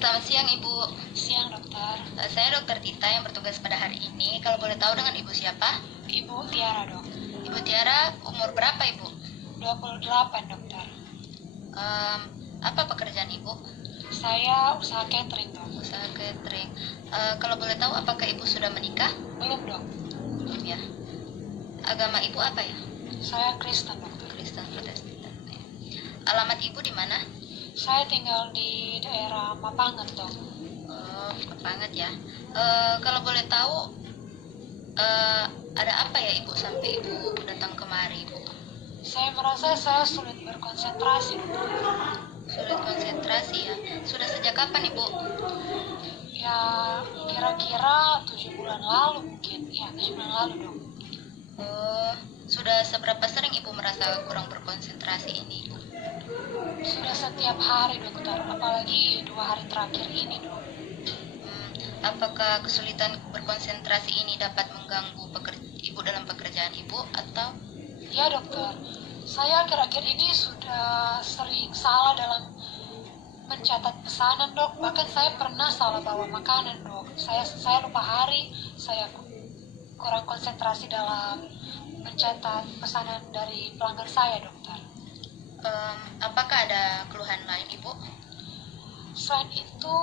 Selamat siang, Ibu. Siang, dokter. Saya Dokter Tita yang bertugas pada hari ini. Kalau boleh tahu dengan Ibu siapa? Ibu Tiara, dok. Ibu Tiara, umur berapa, Ibu? 28, dokter. Apa pekerjaan Ibu? Saya usaha catering, dok. Usaha catering. Kalau boleh tahu, apakah Ibu sudah menikah? Belum, dok. Belum ya. Agama Ibu apa ya? Saya Kristen, dokter. Kristen Protestan. Ya. Alamat Ibu di mana? Saya tinggal di daerah Mapangan, dok. Oh, banget ya. Kalau boleh tahu, ada apa ya Ibu sampai Ibu datang kemari, Ibu? Saya merasa saya sulit berkonsentrasi, dokter. Sulit konsentrasi ya. Sudah sejak kapan, Ibu? Ya, kira-kira 7 bulan lalu mungkin. Ya, 7 bulan lalu, dok. Oh, sudah seberapa sering Ibu merasa kurang berkonsentrasi ini, Ibu? Sudah setiap hari, dokter. Apalagi 2 hari terakhir ini, dok. Apakah kesulitan berkonsentrasi ini dapat mengganggu Ibu dalam pekerjaan Ibu atau? Ya, dokter. Saya akhir-akhir ini sudah sering salah dalam mencatat pesanan, dok. Bahkan saya pernah salah bawa makanan, dok. Saya lupa hari, saya kurang konsentrasi dalam mencatat pesanan dari pelanggan saya, dokter. Apakah ada keluhan lain, Ibu? Selain itu,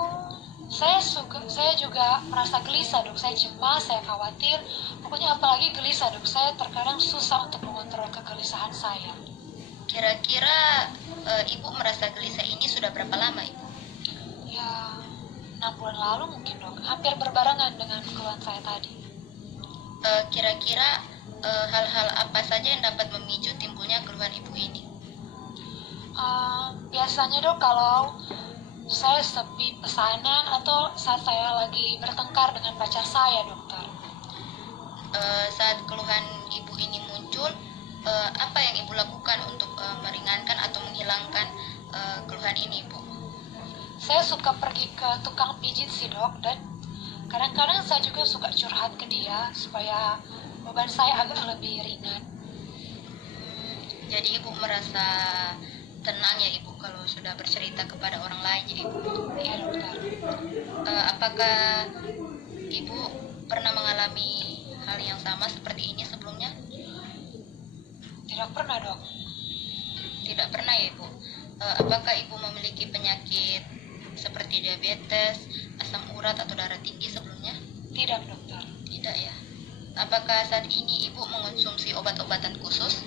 saya juga merasa gelisah, dok. Saya cemas, saya khawatir. Pokoknya apalagi gelisah, dok. Saya terkadang susah untuk mengontrol kegelisahan saya. Kira-kira Ibu merasa gelisah ini sudah berapa lama, Ibu? Ya, 6 bulan lalu mungkin, dok. Hampir berbarengan dengan keluhan saya tadi. Kira-kira hal-hal apa saja yang dapat memicu timbulnya keluhan Ibu ini? Biasanya, dok, kalau saya sepi pesanan atau saat saya lagi bertengkar dengan pacar saya, dokter. Saat keluhan Ibu ini muncul, apa yang Ibu lakukan untuk meringankan atau menghilangkan keluhan ini, Ibu? Saya suka pergi ke tukang pijit sih, dok, dan kadang-kadang saya juga suka curhat ke dia supaya beban saya agak lebih ringan. Jadi Ibu merasa tenang ya Ibu kalau sudah bercerita kepada orang lain ya Ibu? Iya, dokter. Apakah Ibu pernah mengalami hal yang sama seperti ini sebelumnya? Tidak pernah, dok. Tidak pernah ya Ibu. Apakah Ibu memiliki penyakit seperti diabetes, asam urat atau darah tinggi sebelumnya? Tidak, dokter. Tidak ya. Apakah saat ini Ibu mengonsumsi obat-obatan khusus?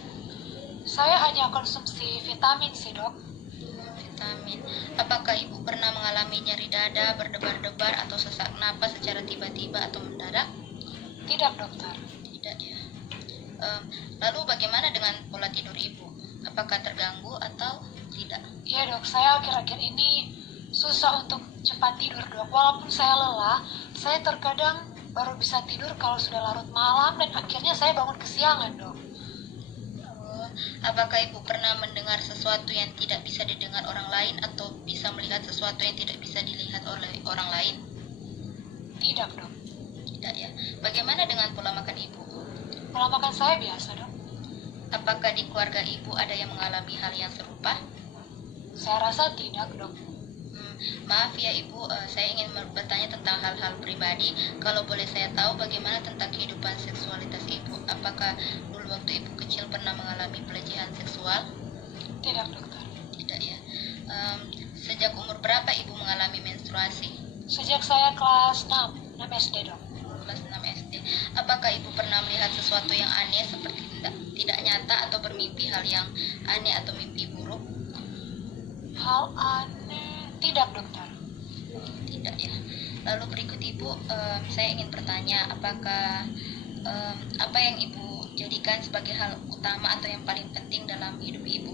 Saya hanya konsumsi vitamin sih, dok. Vitamin. Apakah Ibu pernah mengalami nyeri dada, berdebar-debar atau sesak napas secara tiba-tiba atau mendadak? Tidak, dokter. Tidak ya. Lalu bagaimana dengan pola tidur Ibu? Apakah terganggu atau tidak? Iya, dok. Saya akhir-akhir ini susah untuk cepat tidur, dok. Walaupun saya lelah, saya terkadang baru bisa tidur kalau sudah larut malam dan akhirnya saya bangun kesiangan, dok. Apakah Ibu pernah mendengar sesuatu yang tidak bisa didengar orang lain atau bisa melihat sesuatu yang tidak bisa dilihat oleh orang lain? Tidak, dok. Tidak ya. Bagaimana dengan pola makan Ibu? Pola makan saya biasa, dok. Apakah di keluarga Ibu ada yang mengalami hal yang serupa? Saya rasa tidak, dok. Maaf ya Ibu, saya ingin bertanya tentang hal-hal pribadi. Kalau boleh saya tahu bagaimana tentang kehidupan seksualitas Ibu? Apakah dulu waktu Ibu kecil pernah mengalami pelecehan seksual? Tidak, dokter. Tidak ya. Sejak umur berapa Ibu mengalami menstruasi? Sejak saya kelas 6 SD, dok. Kelas 6 SD. Apakah Ibu pernah melihat sesuatu yang aneh seperti tidak nyata atau bermimpi hal yang aneh atau mimpi buruk? Hal aneh? Tidak, dokter. Tidak ya. Lalu berikut Ibu, saya ingin bertanya, apakah apa yang Ibu jadikan sebagai hal utama atau yang paling penting dalam hidup Ibu?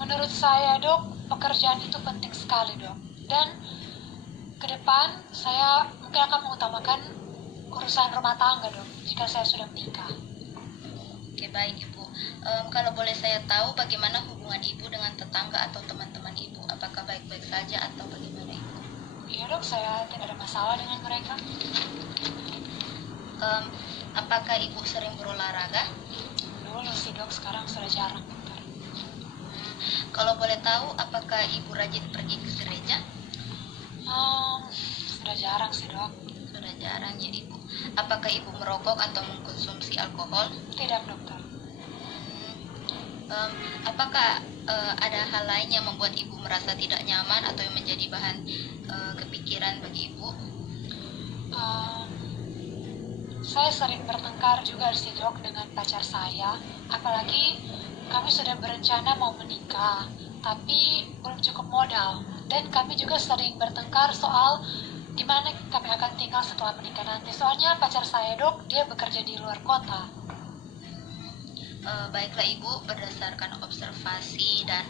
Menurut saya, dok, pekerjaan itu penting sekali, dok. Dan ke depan saya mungkin akan mengutamakan urusan rumah tangga, dok, jika saya sudah menikah. Oke, baik Ibu. Kalau boleh saya tahu bagaimana hubungan Ibu dengan tetangga atau teman-teman Ibu? Apakah baik-baik saja atau bagaimana Ibu? Iya, dok, saya tidak ada masalah dengan mereka. Apakah Ibu sering berolahraga? Dulu sih, dok, sekarang sudah jarang, dokter. Kalau boleh tahu, apakah Ibu rajin pergi ke gereja? Sudah jarang sih dok. Sudah jarang ya ibu. Apakah ibu merokok atau mengkonsumsi alkohol? Tidak dokter. Apakah ada hal lain yang membuat ibu merasa tidak nyaman atau yang menjadi bahan kepikiran bagi ibu? Saya sering bertengkar juga sih dok dengan pacar saya. Apalagi kami sudah berencana mau menikah, tapi belum cukup modal. Dan kami juga sering bertengkar soal di mana kami akan tinggal setelah menikah nanti. Soalnya pacar saya dok, dia bekerja di luar kota. Baiklah ibu, berdasarkan observasi dan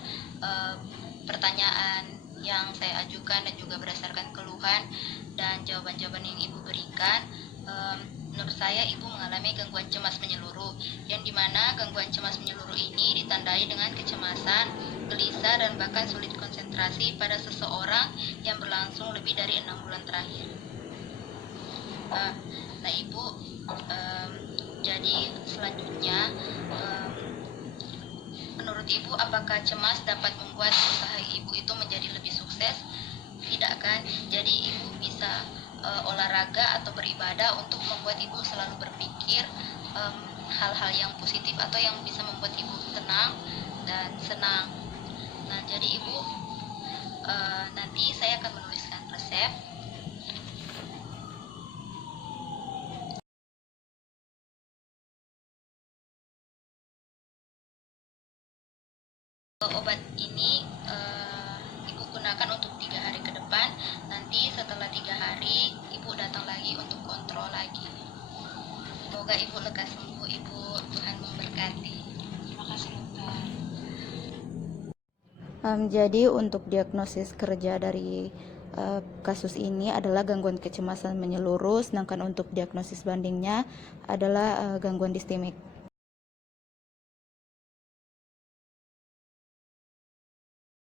pertanyaan yang saya ajukan dan juga berdasarkan keluhan dan jawaban-jawaban yang ibu berikan, menurut saya ibu mengalami gangguan cemas menyeluruh, yang dimana gangguan cemas menyeluruh ini ditandai dengan kecemasan, gelisah, dan bahkan sulit konsentrasi pada seseorang yang berlangsung lebih dari 6 bulan terakhir. Nah ibu, jadi selanjutnya, menurut ibu apakah cemas dapat membuat usaha ibu itu menjadi lebih sukses? Tidak kan? Jadi ibu bisa olahraga atau beribadah untuk membuat ibu selalu berpikir hal-hal yang positif atau yang bisa membuat ibu tenang dan senang. Nah jadi ibu, nanti saya akan menuliskan resep. Obat ini ibu gunakan untuk 3 hari ke depan. Nanti setelah 3 hari ibu datang lagi untuk kontrol lagi. Semoga ibu lekas sembuh ibu. Tuhan memberkati. Terima kasih dokter. Jadi untuk diagnosis kerja dari kasus ini adalah gangguan kecemasan menyeluruh, sedangkan untuk diagnosis bandingnya adalah gangguan distimik.